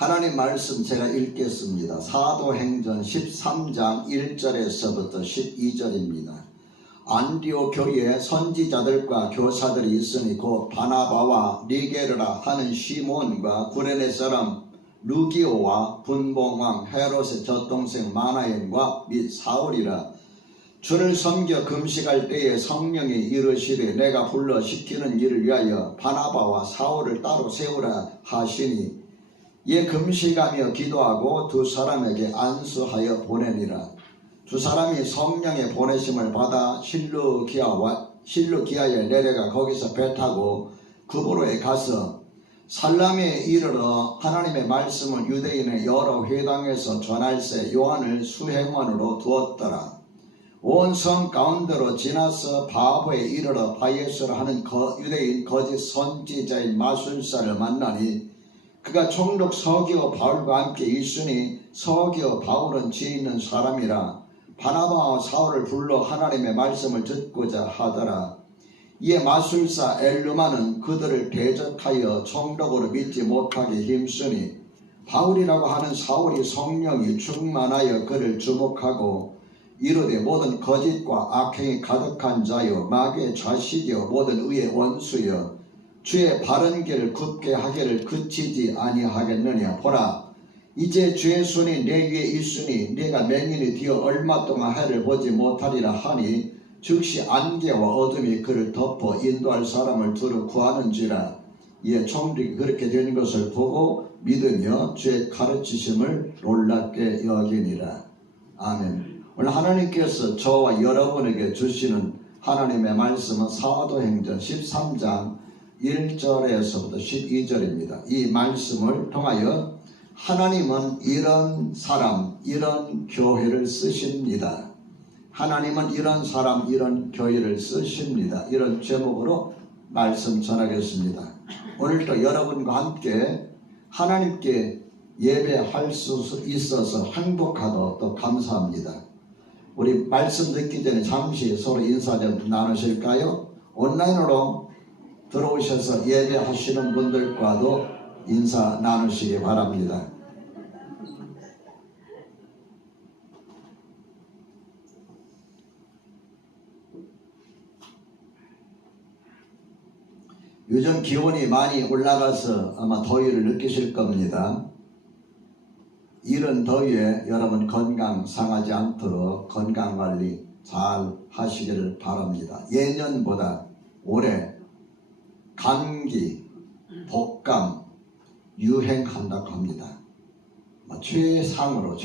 하나님 말씀 제가 읽겠습니다. 사도행전 13장 1절에서부터 12절입니다. 안디옥 교회에 선지자들과 교사들이 있으니 곧 바나바와 니게르라 하는 시몬과 구레네 사람 루기오와 분봉왕 헤롯의 젖동생 마나엔과 및 사울이라. 주를 섬겨 금식할 때에 성령이 이르시되 내가 불러 시키는 일을 위하여 바나바와 사울을 따로 세우라 하시니 이에 금식하며 기도하고 두 사람에게 안수하여 보내니라. 두 사람이 성령의 보내심을 받아 실루기아에 내려가 거기서 배 타고 구브로에 가서 살람에 이르러 하나님의 말씀을 유대인의 여러 회당에서 전할세 요한을 수행원으로 두었더라. 온 성 가운데로 지나서 바보에 이르러 바예수라 하는 유대인 거짓 선지자인 마술사를 만나니 그가 총독 서기오 바울과 함께 있으니 서기오 바울은 지혜 있는 사람이라. 바나바와 사울을 불러 하나님의 말씀을 듣고자 하더라. 이에 마술사 엘르마는 그들을 대적하여 총독으로 믿지 못하게 힘쓰니 바울이라고 하는 사울이 성령이 충만하여 그를 주목하고 이르되 모든 거짓과 악행이 가득한 자여 마귀의 자식이여 모든 의의 원수여 주의 바른 길을 굳게 하기를 그치지 아니하겠느냐. 보라 이제 주의 손이 내 위에 있으니 내가 맹인이 되어 얼마 동안 해를 보지 못하리라 하니 즉시 안개와 어둠이 그를 덮어 인도할 사람을 두루 구하는지라. 이에 총독이 그렇게 된 것을 보고 믿으며 주의 가르치심을 놀랍게 여기니라. 아멘. 오늘 하나님께서 저와 여러분에게 주시는 하나님의 말씀은 사도행전 13장 1절에서부터 12절입니다. 이 말씀을 통하여 하나님은 이런 사람, 이런 교회를 쓰십니다. 하나님은 이런 사람, 이런 교회를 쓰십니다. 이런 제목으로 말씀 전하겠습니다. 오늘도 여러분과 함께 하나님께 예배할 수 있어서 행복하고 또 감사합니다. 우리 말씀 듣기 전에 잠시 서로 인사 좀 나누실까요? 온라인으로 들어오셔서 예배하시는 분들과도 인사 나누시기 바랍니다. 요즘 기온이 많이 올라가서 아마 더위를 느끼실 겁니다. 이런 더위에 여러분 건강 상하지 않도록 건강관리 잘 하시기를 바랍니다. 예년보다 올해 감기, 독감 유행한다고 합니다. 최악으로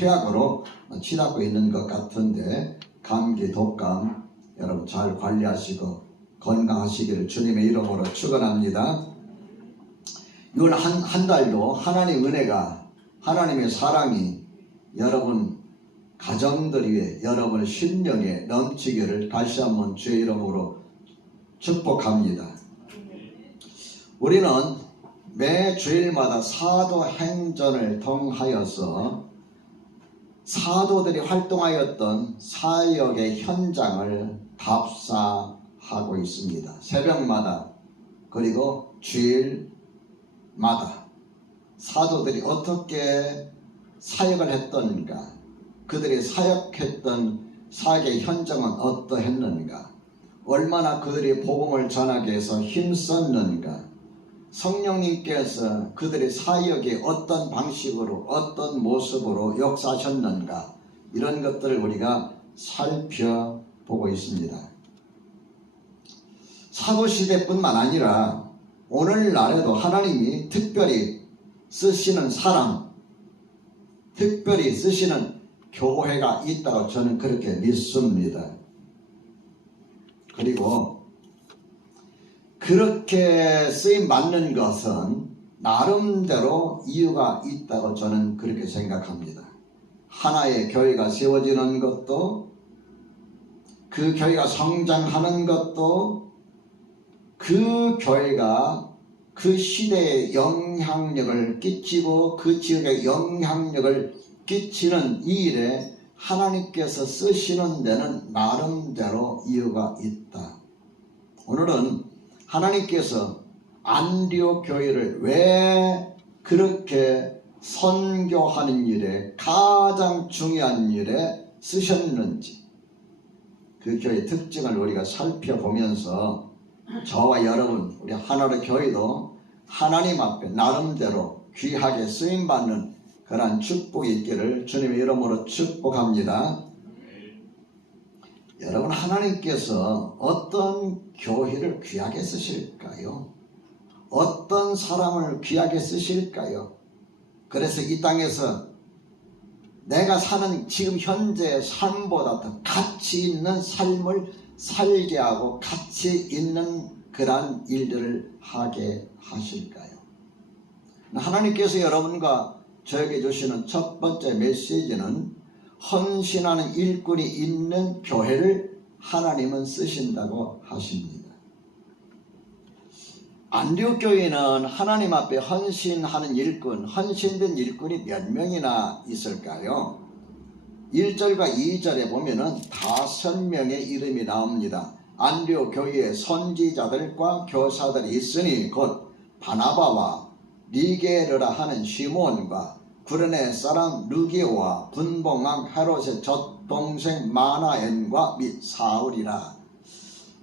치닫고 있는 것 같은데 감기, 독감 여러분 잘 관리하시고 건강하시기를 주님의 이름으로 축원합니다. 이번 한 달도 하나님의 은혜가 하나님의 사랑이 여러분 가정들 위에 여러분의 심령에 넘치기를 다시 한번 주의 이름으로 축복합니다. 우리는 매 주일마다 사도행전을 통하여서 사도들이 활동하였던 사역의 현장을 답사하고 있습니다. 새벽마다 그리고 주일마다 사도들이 어떻게 사역을 했던가, 그들이 사역했던 사역의 현장은 어떠했는가, 얼마나 그들이 복음을 전하기 위해서 힘썼는가, 성령님께서 그들의 사역에 어떤 방식으로 어떤 모습으로 역사하셨는가, 이런 것들을 우리가 살펴보고 있습니다. 사도시대뿐만 아니라 오늘날에도 하나님이 특별히 쓰시는 사람, 특별히 쓰시는 교회가 있다고 저는 그렇게 믿습니다. 그리고 그렇게 쓰임 받는 것은 나름대로 이유가 있다고 저는 그렇게 생각합니다. 하나의 교회가 세워지는 것도, 그 교회가 성장하는 것도, 그 교회가 그 시대에 영향력을 끼치고 그 지역에 영향력을 끼치는 이 일에 하나님께서 쓰시는 데는 나름대로 이유가 있다. 오늘은 하나님께서 안디옥 교회를 왜 그렇게 선교하는 일에 가장 중요한 일에 쓰셨는지 그 교회의 특징을 우리가 살펴보면서 저와 여러분 우리 하나로 교회도 하나님 앞에 나름대로 귀하게 쓰임받는 그러한 축복이 있기를 주님의 이름으로 축복합니다. 여러분, 하나님께서 어떤 교회를 귀하게 쓰실까요? 어떤 사람을 귀하게 쓰실까요? 그래서 이 땅에서 내가 사는 지금 현재의 삶보다 더 가치 있는 삶을 살게 하고 가치 있는 그러한 일들을 하게 하실까요? 하나님께서 여러분과 저에게 주시는 첫 번째 메시지는 헌신하는 일꾼이 있는 교회를 하나님은 쓰신다고 하십니다. 안디옥 교회는 하나님 앞에 헌신하는 일꾼, 헌신된 일꾼이 몇 명이나 있을까요? 1절과 2절에 보면은 5명의 이름이 나옵니다. 안디옥 교회에 선지자들과 교사들이 있으니 곧 바나바와 니게르라 하는 시몬과 구레네 사람 루기오와 분봉왕 헤롯의 젖동생 마나엔과 및 사울이라.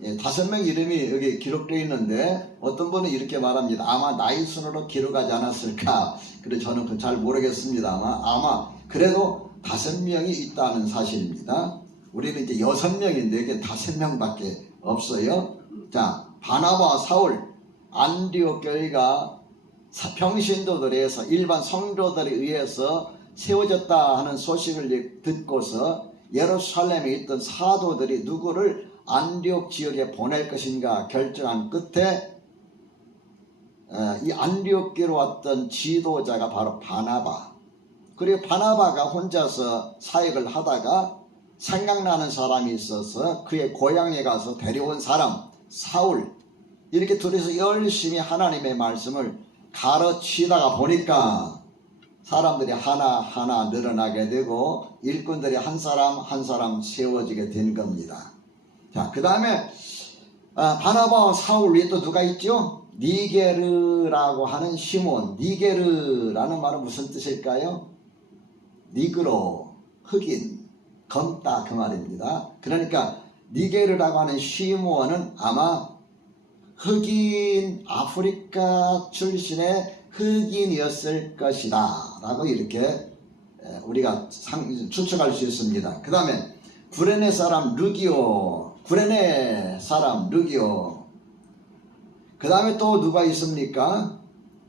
5명 이름이 여기 기록되어 있는데 어떤 분은 이렇게 말합니다. 아마 나이 순으로 기록하지 않았을까. 그래서 저는 잘 모르겠습니다만 아마 그래도 5명이 있다는 사실입니다. 우리는 이제 6명인데 이게 5명밖에 없어요. 자, 바나바와 사울, 안디옥 교회가 평신도들에 의해서 일반 성도들에 의해서 세워졌다 하는 소식을 듣고서 예루살렘에 있던 사도들이 누구를 안디옥 지역에 보낼 것인가 결정한 끝에 이 안디옥교로 왔던 지도자가 바로 바나바. 그리고 바나바가 혼자서 사역을 하다가 생각나는 사람이 있어서 그의 고향에 가서 데려온 사람 사울, 이렇게 둘이서 열심히 하나님의 말씀을 가르치다가 보니까 사람들이 하나하나 늘어나게 되고 일꾼들이 한 사람 한 사람 세워지게 된 겁니다. 자, 그 다음에 바나바와 사울 위에 또 누가 있죠? 니게르라고 하는 시몬. 니게르라는 말은 무슨 뜻일까요? 니그로, 흑인, 검다 그 말입니다. 그러니까 니게르라고 하는 시몬은 아마 흑인, 아프리카 출신의 흑인이었을 것이다 라고 이렇게 우리가 추측할 수 있습니다. 그 다음에 구레네 사람 루기오, 구레네 사람 루기오. 그 다음에 또 누가 있습니까?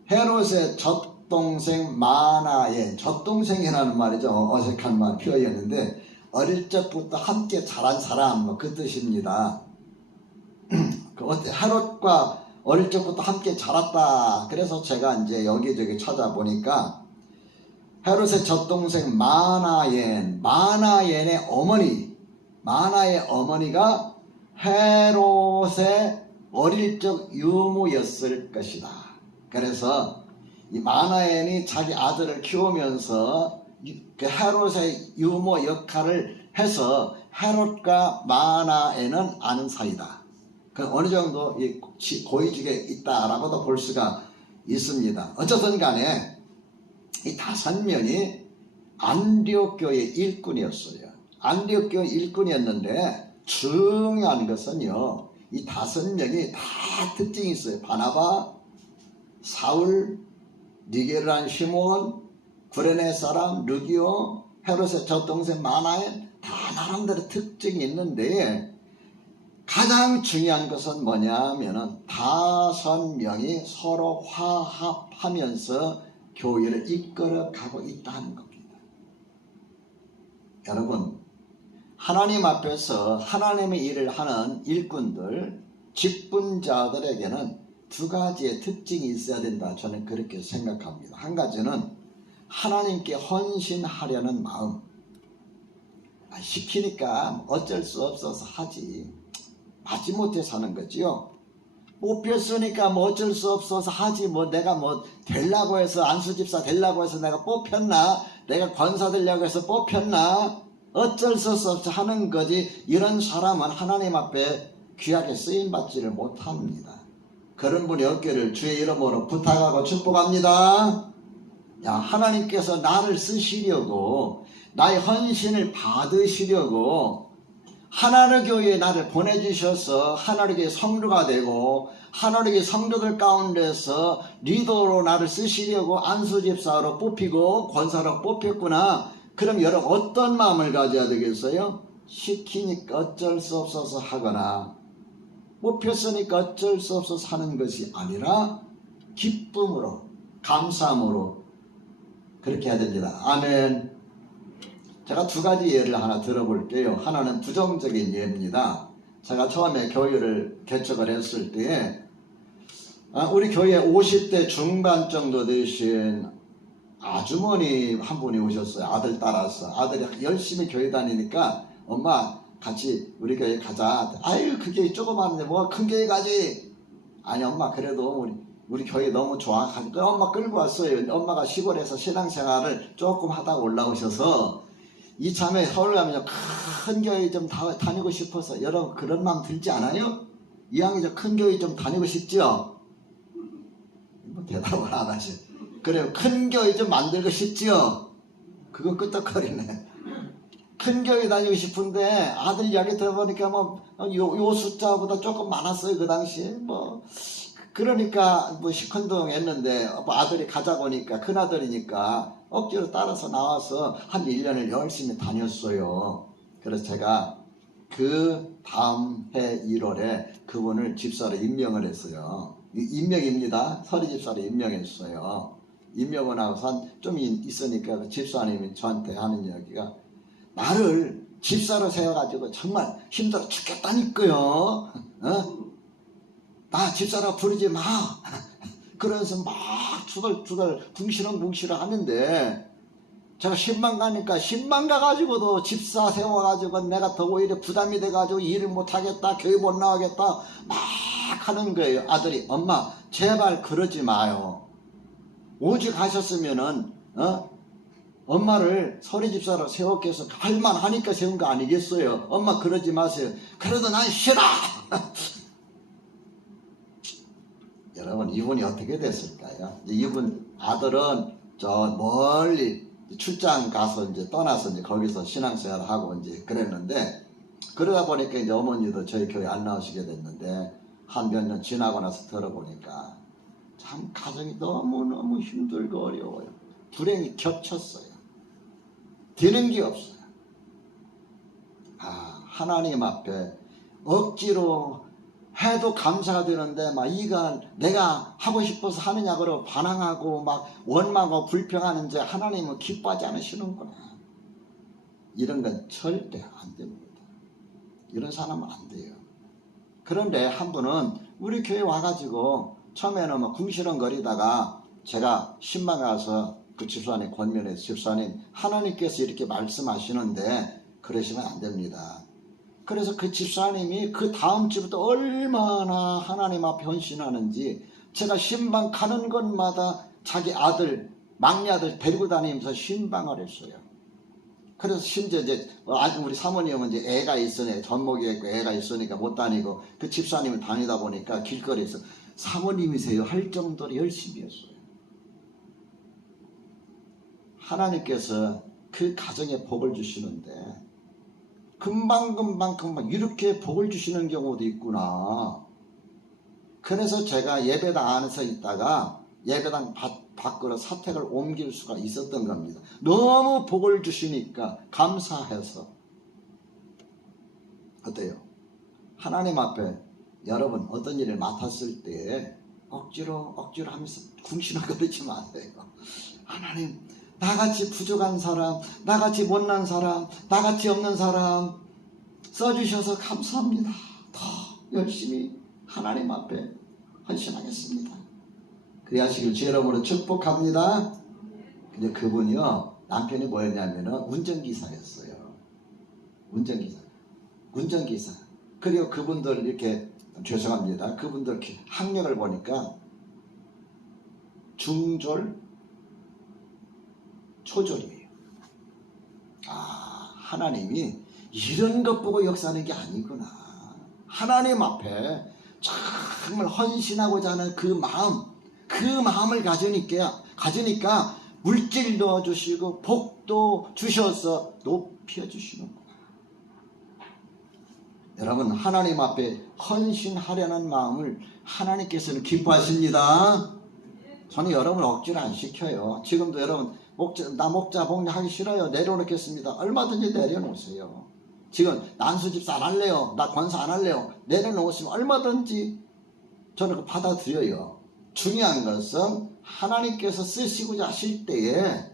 헤롯의 젖동생 마나엔. 젖동생이라는 말이죠. 어색한 말 표현이었는데 어릴 적부터 함께 자란 사람, 뭐 그 뜻입니다. 헤롯과 어릴 적부터 함께 자랐다. 그래서 제가 이제 여기저기 찾아보니까 헤롯의 젖동생 마나엔, 마나엔의 어머니, 마나의 어머니가 헤롯의 어릴 적 유모였을 것이다. 그래서 이 마나엔이 자기 아들을 키우면서 그 헤롯의 유모 역할을 해서 헤롯과 마나엔은 아는 사이다. 그 어느 정도 고위직에 있다라고도 볼 수가 있습니다. 어쨌든 간에 이 5명이 안디옥 교회 일꾼이었어요. 안디옥 교회 일꾼이었는데 중요한 것은요, 이 5명이 다 특징이 있어요. 바나바, 사울, 니게르란 시몬, 구레네 사람 루기오, 헤롯의 젖동생 마나엔, 다 나름대로 특징이 있는데 가장 중요한 것은 뭐냐면은 5명이 서로 화합하면서 교회를 이끌어 가고 있다는 겁니다. 여러분, 하나님 앞에서 하나님의 일을 하는 일꾼들, 직분자들에게는 2가지의 특징이 있어야 된다. 저는 그렇게 생각합니다. 한 가지는 하나님께 헌신하려는 마음. 시키니까 어쩔 수 없어서 하지. 마지못해 사는 거지요. 뽑혔으니까 뭐 어쩔 수 없어서 하지. 뭐 내가 뭐 되려고 해서 안수집사 되려고 해서 내가 뽑혔나? 내가 권사 되려고 해서 뽑혔나? 어쩔 수 없어 하는 거지. 이런 사람은 하나님 앞에 귀하게 쓰임받지를 못합니다. 그런 분이 없기를 주의 이름으로 부탁하고 축복합니다. 야, 하나님께서 나를 쓰시려고, 나의 헌신을 받으시려고 하나님 교회에 나를 보내주셔서 하나님 교회 성도가 되고 하나님 교회 성도들 가운데서 리더로 나를 쓰시려고 안수집사로 뽑히고 권사로 뽑혔구나. 그럼 여러분 어떤 마음을 가져야 되겠어요? 시키니까 어쩔 수 없어서 하거나 뽑혔으니까 어쩔 수 없어서 하는 것이 아니라 기쁨으로, 감사함으로 그렇게 해야 됩니다. 아멘. 제가 두 가지 예를 하나 들어볼게요. 하나는 부정적인 예입니다. 제가 처음에 교회를 개척을 했을 때 우리 교회에 50대 중반 정도 되신 아주머니 한 분이 오셨어요. 아들 따라서. 아들이 열심히 교회 다니니까 엄마 같이 우리 교회 가자. 아유 그게 조그마한데 뭐 큰 교회 가지. 아니 엄마 그래도 우리 교회 너무 좋아. 엄마 끌고 왔어요. 엄마가 시골에서 신앙생활을 조금 하다가 올라오셔서 이참에 서울 가면 큰 교회 좀 다니고 싶어서. 여러분 그런 마음 들지 않아요? 이왕이 큰 교회 좀 다니고 싶지요? 뭐 대답을 안 하시. 그래요. 큰 교회 좀 만들고 싶지요? 그거 끄떡거리네. 큰 교회 다니고 싶은데 아들 이야기 들어보니까 요 숫자보다 조금 많았어요. 그 당시에 그러니까 시큰둥했는데 아들이 가자고 하니까 큰아들이니까 억지로 따라서 나와서 한 1년을 열심히 다녔어요. 그래서 제가 그 다음 해 1월에 그분을 집사로 임명을 했어요. 임명입니다. 서리 집사로 임명했어요. 임명을 하고서 좀 있으니까 그 집사님이 저한테 하는 이야기가 나를 집사로 세워가지고 정말 힘들어 죽겠다니까요. 나 집사라 부르지 마. 그러면서 막 투덜투덜 궁시렁궁시렁 하는데 제가 신방 가니까 신방 가가지고도 집사 세워가지고 내가 더 오히려 부담이 돼가지고 일을 못하겠다, 교회 못 나가겠다 막 하는 거예요. 아들이 엄마 제발 그러지 마요. 오직 하셨으면은 엄마를 서리 집사로 세웠게 해서 할만하니까 세운 거 아니겠어요. 엄마 그러지 마세요. 그래도 난 싫어. 여러분 이분이 어떻게 됐을까요? 이분 아들은 저 멀리 출장 가서 이제 떠나서 이제 거기서 신앙생활을 하고 이제 그랬는데 그러다 보니까 이제 어머니도 저희 교회 안 나오시게 됐는데 한 몇 년 지나고 나서 들어보니까 참 가정이 너무너무 힘들고 어려워요. 불행이 겹쳤어요. 되는 게 없어요. 하나님 앞에 억지로 해도 감사가 되는데 이건 내가 하고 싶어서 하느냐고 반항하고 막 원망하고 불평하는데 하나님은 기뻐하지 않으시는구나. 이런 건 절대 안 됩니다. 이런 사람은 안 돼요. 그런데 한 분은 우리 교회 와가지고 처음에는 궁시렁거리다가 제가 신방 가서 그 집사님 권면해서 집사님 하나님께서 이렇게 말씀하시는데 그러시면 안 됩니다. 그래서 그 집사님이 그 다음 주부터 얼마나 하나님 앞에 헌신하는지 제가 신방 가는 곳마다 자기 아들 막내 아들 데리고 다니면서 신방을 했어요. 그래서 심지어 이제 우리 사모님은 이제 애가 있으니 젖먹이가 있고 애가 있으니까 못 다니고 그 집사님을 다니다 보니까 길거리에서 사모님이세요 할 정도로 열심히 했어요. 하나님께서 그 가정에 복을 주시는데 금방 이렇게 복을 주시는 경우도 있구나. 그래서 제가 예배당 안에서 있다가 예배당 밖으로 사택을 옮길 수가 있었던 겁니다. 너무 복을 주시니까 감사해서. 어때요? 하나님 앞에 여러분 어떤 일을 맡았을 때 억지로 하면서 궁시렁거리지 마세요. 하나님 나같이 부족한 사람, 나같이 못난 사람, 나같이 없는 사람 써주셔서 감사합니다. 더 열심히 하나님 앞에 헌신하겠습니다. 그리하시길 주 이름으로 축복합니다. 근데 그분이요 남편이 뭐였냐면은 운전기사였어요. 운전기사. 그리고 그분들 이렇게 죄송합니다. 그분들 학력을 보니까 중졸, 초졸이에요. 하나님이 이런 것 보고 역사하는 게 아니구나. 하나님 앞에 정말 헌신하고자 하는 그 마음을 가지니까 물질 넣어주시고 복도 주셔서 높여주시는구나. 여러분, 하나님 앞에 헌신하려는 마음을 하나님께서는 기뻐하십니다. 저는 여러분 억지로 안 시켜요. 지금도 여러분 나 목자 복리하기 싫어요, 내려놓겠습니다. 얼마든지 내려놓으세요. 지금 난수집사 안 할래요, 나 권사 안 할래요, 내려놓으시면 얼마든지 저는 그 받아들여요. 중요한 것은 하나님께서 쓰시고자 하실 때에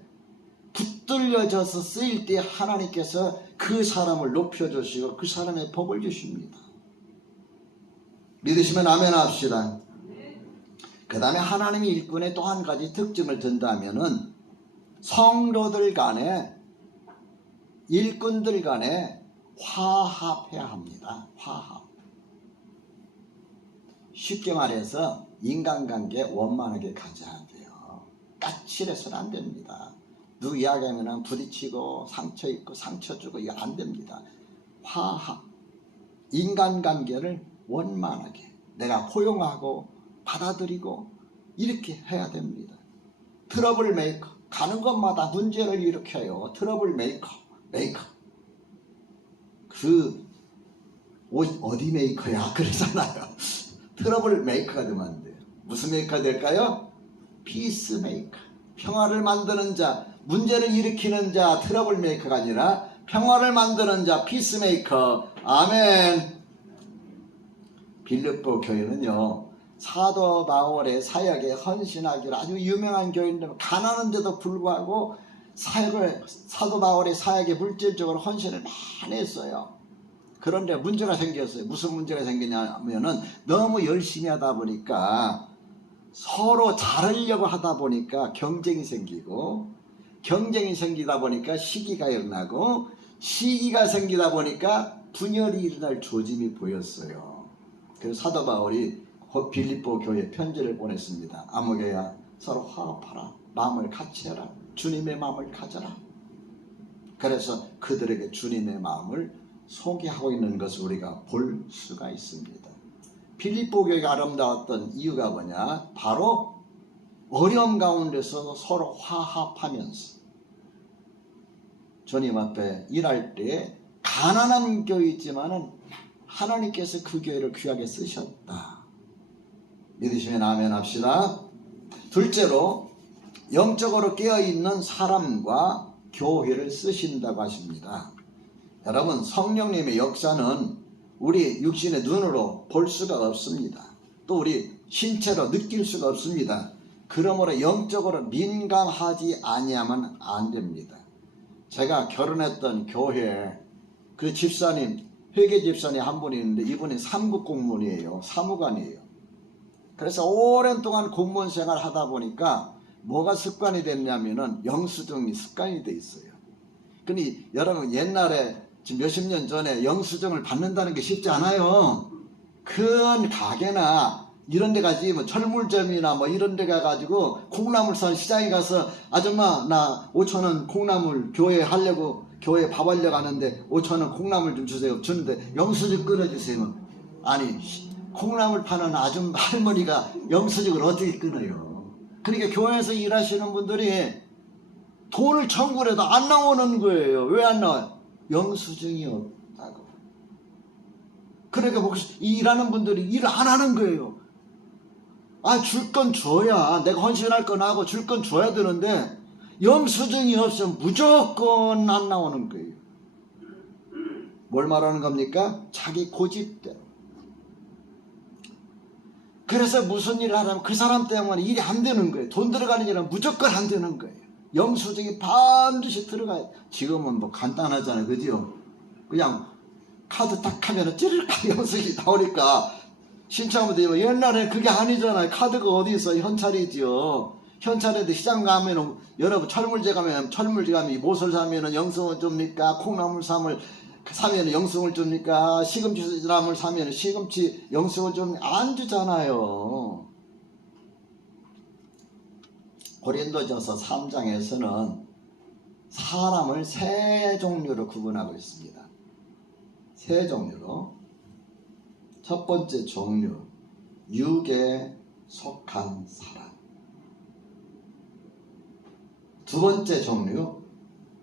붙들려져서 쓰일 때 하나님께서 그 사람을 높여주시고 그 사람의 복을 주십니다. 믿으시면 아멘 합시다. 그 다음에 하나님이 일꾼의 또 한 가지 특징을 든다면은 성도들 간에, 일꾼들 간에 화합해야 합니다. 화합. 쉽게 말해서 인간관계 원만하게 가져야 돼요. 까칠해서는 안 됩니다. 누구 이야기하면 부딪히고 상처 입고 상처 주고 이거 안 됩니다. 화합. 인간관계를 원만하게 내가 포용하고 받아들이고 이렇게 해야 됩니다. 트러블 메이커. 가는 것마다 문제를 일으켜요. 트러블 메이커. 그 어디 메이커야 그러잖아요. 트러블 메이커가 되면 안 돼요. 무슨 메이커가 될까요? 피스 메이커. 평화를 만드는 자, 문제를 일으키는 자, 트러블 메이커가 아니라 평화를 만드는 자, 피스 메이커. 아멘. 빌립보 교회는요, 사도 바울의 사역에 헌신하기로 아주 유명한 교회인데 가난한데도 불구하고 사도 바울의 사역에 물질적으로 헌신을 많이 했어요. 그런데 문제가 생겼어요. 무슨 문제가 생기냐면은 너무 열심히 하다 보니까 서로 자르려고 하다 보니까 경쟁이 생기고, 경쟁이 생기다 보니까 시기가 일어나고, 시기가 생기다 보니까 분열이 일어날 조짐이 보였어요. 그래서 사도 바울이 빌립보 교회에 편지를 보냈습니다. 아무개야, 서로 화합하라. 마음을 같이 해라. 주님의 마음을 가져라. 그래서 그들에게 주님의 마음을 소개하고 있는 것을 우리가 볼 수가 있습니다. 빌립보 교회가 아름다웠던 이유가 뭐냐? 바로 어려움 가운데서 서로 화합하면서 주님 앞에 일할 때 가난한 교회이지만은 하나님께서 그 교회를 귀하게 쓰셨다. 믿으시면 아멘 합시다. 둘째로 영적으로 깨어있는 사람과 교회를 쓰신다고 하십니다. 여러분, 성령님의 역사는 우리 육신의 눈으로 볼 수가 없습니다. 또 우리 신체로 느낄 수가 없습니다. 그러므로 영적으로 민감하지 아니하면 안 됩니다. 제가 결혼했던 교회에 그 집사님, 회계 집사님 한 분이 있는데 이분이 3급 공무원이에요. 사무관이에요. 그래서 오랜 동안 공무원 생활을 하다 보니까 뭐가 습관이 됐냐면은 영수증이 습관이 돼 있어요. 근데 여러분, 옛날에 지금 몇십 년 전에 영수증을 받는다는 게 쉽지 않아요. 큰 가게나 이런 데 가지, 뭐 철물점이나 뭐 이런 데 가가지고 콩나물 산 시장에 가서 아줌마 나 5,000원 콩나물 교회 하려고, 교회 밥 하려고 하는데 5,000원 콩나물 좀 주세요. 주는데 영수증 끊어주세요. 아니, 콩나물 파는 아줌마 할머니가 영수증을 어떻게 끊어요? 그러니까 교회에서 일하시는 분들이 돈을 청구를 해도 안 나오는 거예요. 왜 안 나와요? 영수증이 없다고. 그러니까 일하는 분들이 일을 안 하는 거예요. 아, 줄 건 줘야, 내가 헌신할 건 하고 줄 건 줘야 되는데 영수증이 없으면 무조건 안 나오는 거예요. 뭘 말하는 겁니까? 자기 고집대로. 그래서 무슨 일을 하려면 그 사람 때문에 일이 안 되는 거예요. 돈 들어가는 일은 무조건 안 되는 거예요. 영수증이 반드시 들어가요. 지금은 뭐 간단하잖아요. 그죠? 그냥 카드 딱 하면은 찌르륵 영수증이 나오니까 신청하면 되지만 옛날에 그게 아니잖아요. 카드가 어디 있어요? 현찰이죠. 현찰인데 시장 가면은, 여러분 철물제 가면 못을 사면은 영수증을 줍니까? 콩나물 사면은 영수증을 줍니까? 시금치 나물 사면은 시금치 영수증을 좀 안 주잖아요. 고린도전서 3장에서는 사람을 세 종류로 구분하고 있습니다. 세 종류로. 첫 번째 종류, 육에 속한 사람. 두 번째 종류,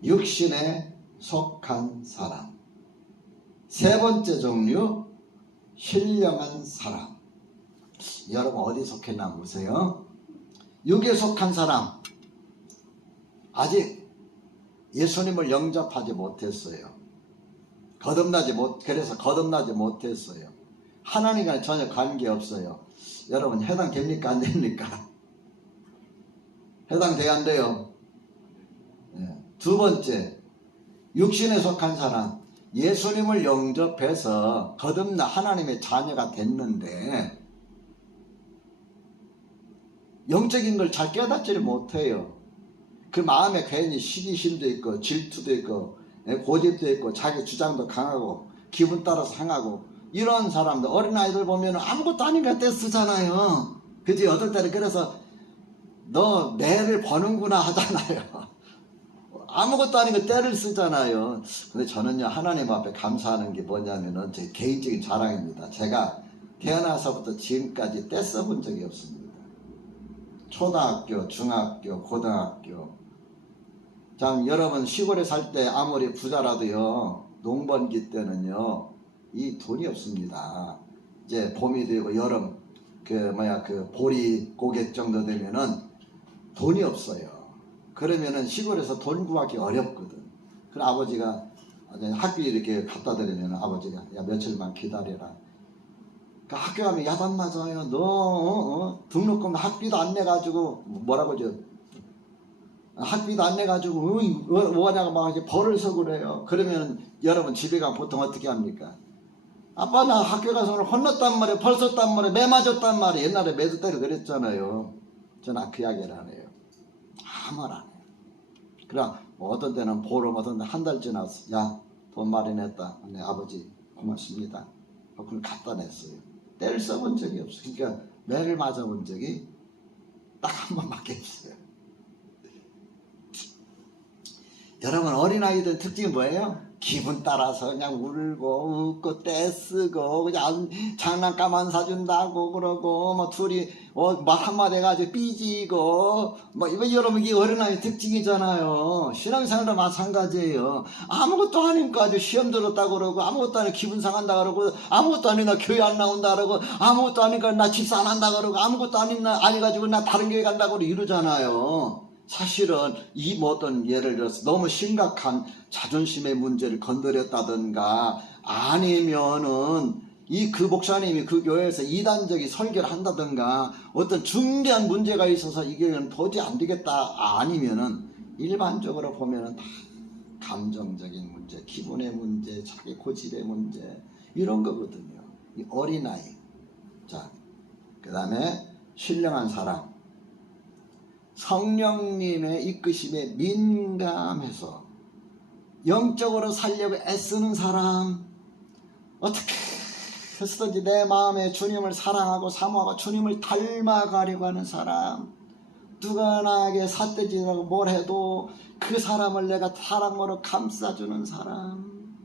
육신에 속한 사람. 세 번째 종류, 신령한 사람. 여러분 어디 속했나 보세요. 육에 속한 사람, 아직 예수님을 영접하지 못했어요. 그래서 거듭나지 못했어요. 하나님과 전혀 관계없어요. 여러분 해당됩니까? 안 됩니까? 해당돼야 안 돼요? 네. 두 번째, 육신에 속한 사람, 예수님을 영접해서 거듭나 하나님의 자녀가 됐는데 영적인 걸 잘 깨닫지를 못해요. 그 마음에 괜히 시기심도 있고 질투도 있고 고집도 있고 자기 주장도 강하고 기분 따라서 상하고 이런 사람들, 어린아이들 보면 아무것도 아닌 것 같아 쓰잖아요. 그치? 어떨 때는 그래서 너 매를 버는구나 하잖아요. 아무것도 아닌 거 때를 쓰잖아요. 근데 저는요 하나님 앞에 감사하는 게 뭐냐면은 제 개인적인 자랑입니다. 제가 태어나서부터 지금까지 때 써본 적이 없습니다. 초등학교, 중학교, 고등학교. 참 여러분 시골에 살 때 아무리 부자라도요 농번기 때는요 이 돈이 없습니다. 이제 봄이 되고 여름 그 보리 고객 정도 되면은 돈이 없어요. 그러면은 시골에서 돈 구하기 어렵거든. 그럼 아버지가 학교 이렇게 갖다 드리면 아버지가 야 며칠만 기다려라. 그 학교 가면 야단 맞아요. 너 등록금 학비도 안 내가지고 뭐라고 저 학비도 안 내가지고 뭐냐고 막 이렇게 벌을 서 그래요. 그러면 여러분 집에 가면 보통 어떻게 합니까? 아빠 나 학교 가서 오늘 혼났단 말이야, 벌 썼단 말이야, 매 맞았단 말이야. 옛날에 매도 때려 그랬잖아요. 저는 그 이야기를 안 해요. 아무 말 안 해요. 그럼 뭐 어떤 때는 보름, 어떤 때는 한 달 지나서 야 돈 마련했다. 네 아버지 고맙습니다. 그걸 갖다 냈어요. 때를 써본 적이 없어요. 그러니까 매를 맞아본 적이 딱 한 번밖에 없어요. 여러분 어린아이들 특징이 뭐예요? 기분 따라서 그냥 울고 웃고 떼쓰고 그냥 장난감 사준다고 그러고 뭐 둘이 말 한마디 해가지고 삐지고 뭐 이거 여러분 이게 어린아이 특징이잖아요. 신앙생활도 마찬가지예요. 아무것도 아니니까 아주 시험 들었다고 그러고 아무것도 아니고 기분 상한다 그러고 아무것도 아니고 나 교회 안 나온다 그러고 아무것도 아니니까 나 집사 안 한다 그러고 아무것도 아니가지고 나 다른 교회 간다고 이러잖아요. 사실은 이 어떤 예를 들어서 너무 심각한 자존심의 문제를 건드렸다든가 아니면은 그 목사님이 그 교회에서 이단적인 설교를 한다든가 어떤 중대한 문제가 있어서 이 교회는 도저히 안 되겠다 아니면은 일반적으로 보면은 다 감정적인 문제, 기분의 문제, 자기 고집의 문제 이런 거거든요. 이 어린아이. 자, 그 다음에 신령한 사람. 성령님의 이끄심에 민감해서 영적으로 살려고 애쓰는 사람, 어떻게 해서든지 내 마음에 주님을 사랑하고 사모하고 주님을 닮아가려고 하는 사람, 누가 나에게 삿대질하고 뭘 해도 그 사람을 내가 사랑으로 감싸주는 사람,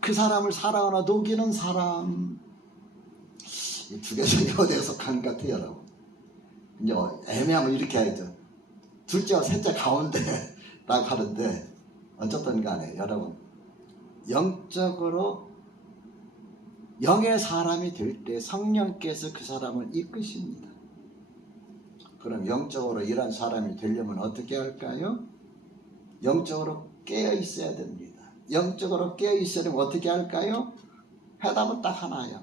그 사람을 사랑으로 녹이는 사람. 이 두 개 중에 어디에 속한 것 같아요 여러분? 이제 애매하면 이렇게 해야죠. 둘째와 셋째 가운데 딱 하는데 어쨌든 간에 여러분 영적으로 영의 사람이 될 때 성령께서 그 사람을 이끄십니다. 그럼 영적으로 이런 사람이 되려면 어떻게 할까요? 영적으로 깨어 있어야 됩니다. 영적으로 깨어 있으려면 어떻게 할까요? 해답은 딱 하나예요.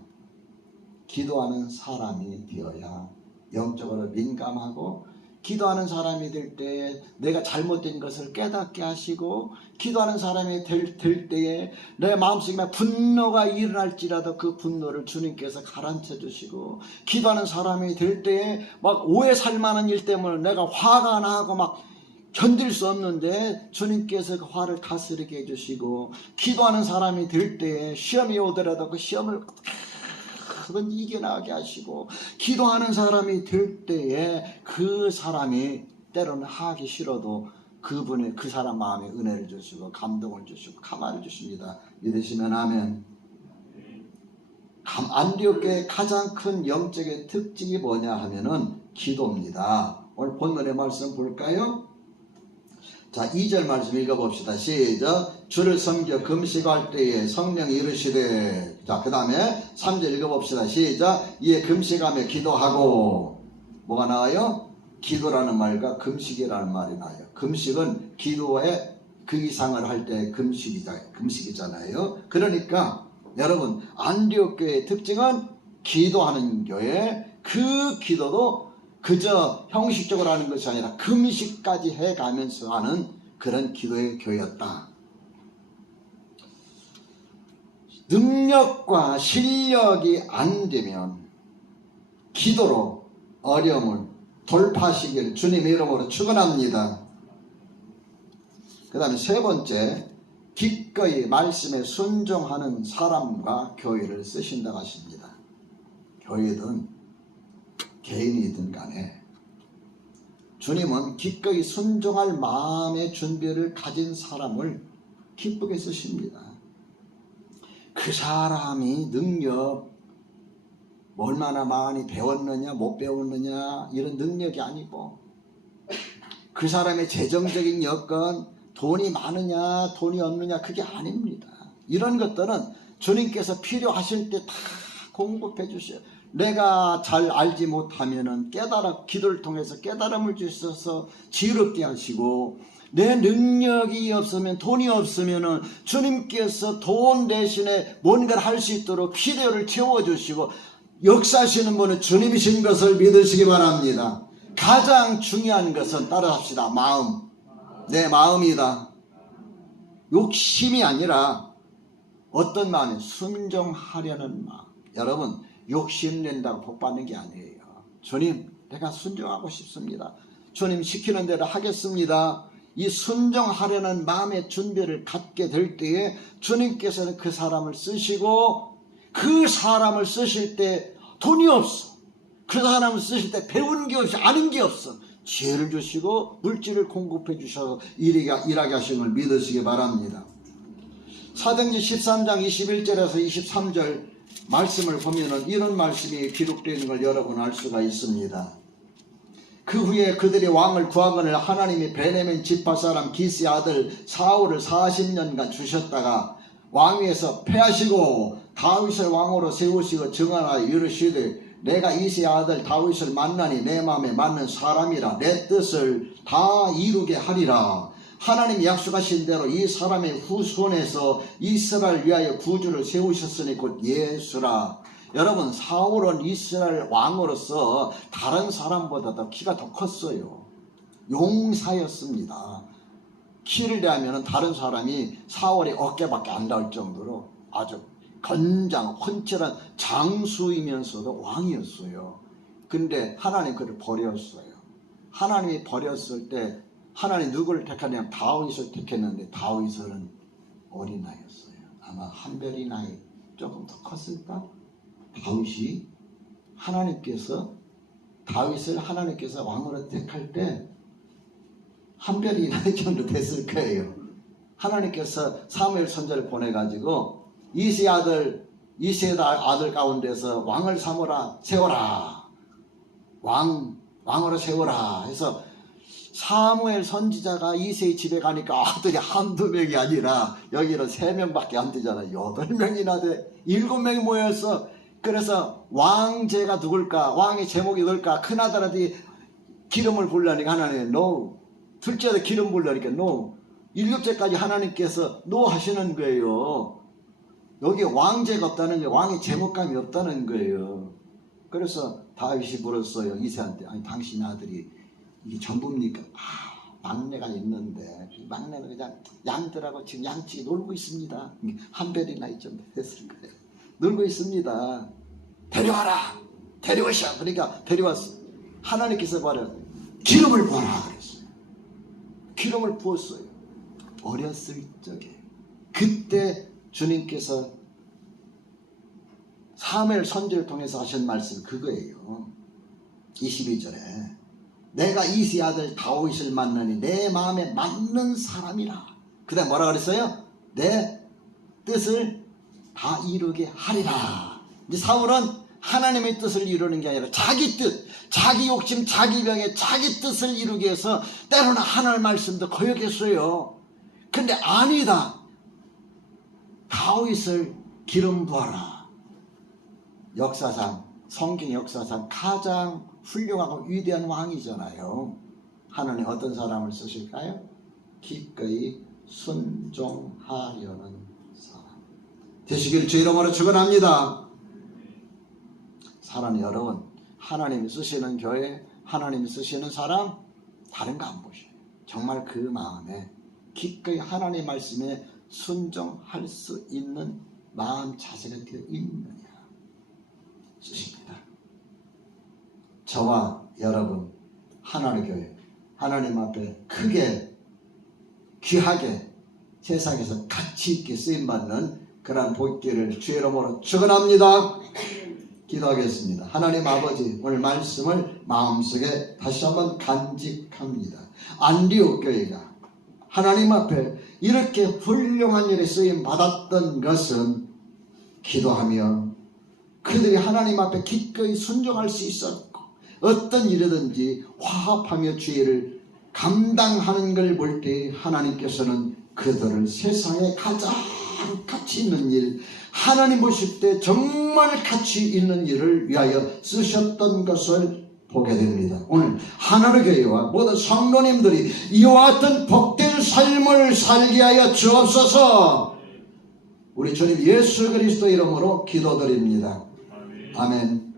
기도하는 사람이 되어야 영적으로 민감하고 기도하는 사람이 될 때 내가 잘못된 것을 깨닫게 하시고 기도하는 사람이 될 때에 내 마음속에 분노가 일어날지라도 그 분노를 주님께서 가라앉혀 주시고 기도하는 사람이 될 때에 막 오해 살만한 일 때문에 내가 화가 나고 막 견딜 수 없는데 주님께서 그 화를 다스리게 해주시고 기도하는 사람이 될 때에 시험이 오더라도 그 시험을 그건 이겨나가게 하시고 기도하는 사람이 될 때에 그 사람이 때로는 하기 싫어도 그분의 그 사람 마음에 은혜를 주시고 감동을 주시고 가만히 주십니다. 믿으시면 아멘. 안디옥교의 가장 큰 영적인 특징이 뭐냐 하면은 기도입니다. 오늘 본문의 말씀 볼까요? 자, 2절 말씀 읽어봅시다. 시작. 주를 섬겨 금식할 때에 성령이 이르시되. 자, 그 다음에 3절 읽어봅시다. 시작. 이에 금식하며 기도하고. 뭐가 나와요? 기도라는 말과 금식이라는 말이 나와요. 금식은 기도에 그 이상을 할 때 금식이잖아요. 그러니까 여러분, 안디옥 교회의 특징은 기도하는 교회, 그 기도도 그저 형식적으로 하는 것이 아니라 금식까지 해가면서 하는 그런 기도의 교회였다. 능력과 실력이 안 되면 기도로 어려움을 돌파하시길 주님의 이름으로 축원합니다. 그 다음에 세 번째, 기꺼이 말씀에 순종하는 사람과 교회를 쓰신다고 하십니다. 교회든 개인이든 간에 주님은 기꺼이 순종할 마음의 준비를 가진 사람을 기쁘게 쓰십니다. 그 사람이 능력 얼마나 많이 배웠느냐 못 배웠느냐 이런 능력이 아니고 그 사람의 재정적인 여건, 돈이 많으냐 돈이 없느냐 그게 아닙니다. 이런 것들은 주님께서 필요하실 때 다 공급해 주셔요. 내가 잘 알지 못하면은 기도를 통해서 깨달음을 주셔서 지혜롭게 하시고, 내 능력이 없으면, 돈이 없으면은 주님께서 돈 대신에 뭔가를 할 수 있도록 필요를 채워주시고, 역사하시는 분은 주님이신 것을 믿으시기 바랍니다. 가장 중요한 것은 따라합시다. 마음. 내 마음이다. 욕심이 아니라 어떤 마음이 순종하려는 마음. 여러분, 욕심낸다고 복받는 게 아니에요. 주님, 내가 순종하고 싶습니다. 주님 시키는 대로 하겠습니다. 이 순종하려는 마음의 준비를 갖게 될 때에 주님께서는 그 사람을 쓰시고, 그 사람을 쓰실 때 돈이 없어, 그 사람을 쓰실 때 배운 게 없이 아는 게 없어, 지혜를 주시고 물질을 공급해 주셔서 일하게 하신 걸 믿으시기 바랍니다. 사도행전 13장 21절에서 23절 말씀을 보면은 이런 말씀이 기록되어 있는 걸 여러분 알 수가 있습니다. 그 후에 그들이 왕을 구하거늘 하나님이 베냐민 지파 사람 기스의 아들 사울을 40년간 주셨다가 왕위에서 패하시고 다윗을 왕으로 세우시고 정하여 이르시되, 내가 이새의 아들 다윗을 만나니 내 마음에 맞는 사람이라 내 뜻을 다 이루게 하리라. 하나님이 약속하신 대로 이 사람의 후손에서 이스라엘 위하여 구주를 세우셨으니 곧 예수라. 여러분, 사울은 이스라엘 왕으로서 다른 사람보다 키가 더 컸어요. 용사였습니다. 키를 대하면 다른 사람이 사울의 어깨밖에 안 닿을 정도로 아주 건장, 헌칠한 장수이면서도 왕이었어요. 근데 하나님 그를 버렸어요. 하나님이 버렸을 때 하나님 누구를 택하냐면 다윗을 택했는데 다윗은 어린아이였어요. 아마 한별이 나이 조금 더 컸을까? 다윗을 하나님께서 왕으로 택할 때 한별이 나이 정도 됐을 거예요. 하나님께서 사무엘 선지자를 보내가지고 이새의 아들 가운데서 왕을 세워라. 왕으로 세워라 해서 사무엘 선지자가 이새의 집에 가니까 아들이 한두 명이 아니라 여기는 3명밖에 안 되잖아요. 8명이나 돼. 7명이 모여서, 그래서 왕제가 누굴까? 왕의 제목이 누굴까? 큰아들한테 기름을 부으려니까 하나님 no. 둘째 아들 기름 부으려니까 no. 7째까지 하나님께서 no 하시는 거예요. 여기 왕제가 없다는 거예요. 왕의 제목감이 없다는 거예요. 그래서 다윗이 물었어요. 이새한테. 아니, 당신 아들이 이게 전부입니까? 막내가 있는데 막내는 그냥 양들하고 지금 양치기 놀고 있습니다. 한별이 나이 정도 됐을 거예요. 놀고 있습니다. 데려와라. 데려오셔. 그러니까 데려왔어. 하나님께서 말해요. 기름을 부어라 그랬어요. 기름을 부었어요. 어렸을 적에. 그때 주님께서 사무엘 선지를 통해서 하신 말씀 그거예요. 22절에 내가 이새의 아들 다윗을 만나니 내 마음에 맞는 사람이라. 그 다음에 뭐라 그랬어요? 내 뜻을 다 이루게 하리라. 이제 사울은 하나님의 뜻을 이루는 게 아니라 자기 뜻, 자기 욕심, 자기 병에 자기 뜻을 이루기 위해서 때로는 하나님의 말씀도 거역했어요. 근데 아니다. 다윗을 기름 부어라. 역사상, 성경 역사상 가장 훌륭하고 위대한 왕이잖아요. 하나님 어떤 사람을 쓰실까요? 기꺼이 순종하려는 사람 되시길 주 이름으로 축원합니다. 사랑하는 여러분, 하나님이 쓰시는 교회, 하나님이 쓰시는 사람 다른 거 안 보셔요. 정말 그 마음에 기꺼이 하나님의 말씀에 순종할 수 있는 마음 자세가 되어 있느냐 쓰십니다. 저와 여러분 하나님의 교회, 하나님 앞에 크게 귀하게 세상에서 가치 있게 쓰임받는 그러한 복기를 주의 이름으로 축원합니다. 기도하겠습니다. 하나님 아버지, 오늘 말씀을 마음속에 다시 한번 간직합니다. 안디옥 교회가 하나님 앞에 이렇게 훌륭한 일에 쓰임 받았던 것은 기도하며 그들이 하나님 앞에 기꺼이 순종할 수 있었고 어떤 일이든지 화합하며 죄를 감당하는 걸 볼 때 하나님께서는 그들을 세상에 가장 가치 있는 일, 하나님 보실 때 정말 가치 있는 일을 위하여 쓰셨던 것을 보게 됩니다. 오늘 하나의 교회와 모든 성도님들이 이와 같은 복된 삶을 살게 하여 주옵소서. 우리 주님 예수 그리스도 이름으로 기도드립니다. 아멘.